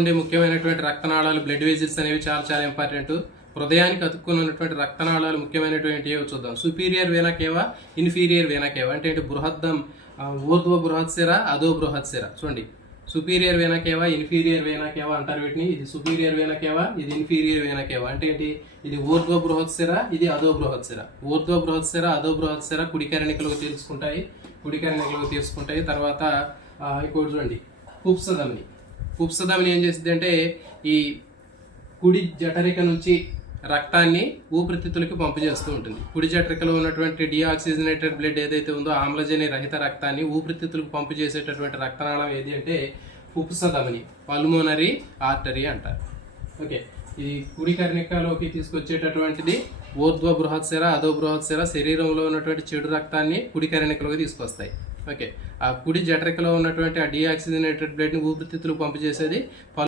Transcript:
ఉండే ముఖ్యమైనటువంటి రక్తనాళాలు బ్లడ్ వెజిల్స్ అనేవి చాలా చాలా ఇంపార్టెంట్ హృదయానికి అతుక్కున్నటువంటి రక్తనాళాలు ముఖ్యమైనటువంటి ఏవో చూద్దాం సుపీరియర్ వేనకేవా ఇన్ఫీరియర్ వేనకేవా అంటే ఏంటి? బృహద్దం ఊర్ధ్వ బృహత్సిర అధో బృహత్సిర చూడండి. సుపీరియర్ వేనకేవా ఇన్ఫీరియర్ వేనకేవా అంటారు వీటిని. ఇది సుపీరియర్ వేనకేవా ఇది ఇన్ఫీరియర్ వేనకేవా అంటే ఏంటి? ఇది ఊర్ధ్వ బృహత్సిర ఇది అధో బృహత్సిర ఊర్ధ్వ బృహత్సిర అధో బృహత్సిర కుడికరణికలకు తీసుకుంటాయి. కుడికరణికలకు తీసుకుంటాయి. తర్వాత ఆ, ఇంకోటి చూడండి. కుప్సధమని కుప్సధమని ఏం చేస్తుంది అంటే ఈ కుడి జఠరిక నుంచి రక్తాన్ని ఊపిరితిత్తులకి పంపు చేస్తూ ఉంటుంది. కుడి జఠరికలో ఉన్నటువంటి డిఆక్సిజనేటెడ్ బ్లడ్ ఏదైతే ఉందో ఆమ్లజని రహిత రక్తాన్ని ఊపిరితిత్తులకు పంపు చేసేటటువంటి రక్తనాళం ఏది అంటే ఉపసధమని పల్మోనరీ ఆర్టరీ అంటారు. ఓకే. ఇది కుడి కర్ణికలోకి తీసుకొచ్చేటటువంటిది ఊర్ధ్వ బృహత్సిర అధో బృహత్సిర శరీరంలో ఉన్నటువంటి చెడు రక్తాన్ని కుడి కర్ణికలోకి తీసుకొస్తాయి. ఓకే ఆ కుడి జఠరికలో ఉన్నటువంటి ఆ డిఆక్సిజనేటెడ్ బ్లడ్ని ఊపిరితిత్తులు పంపు చేసేది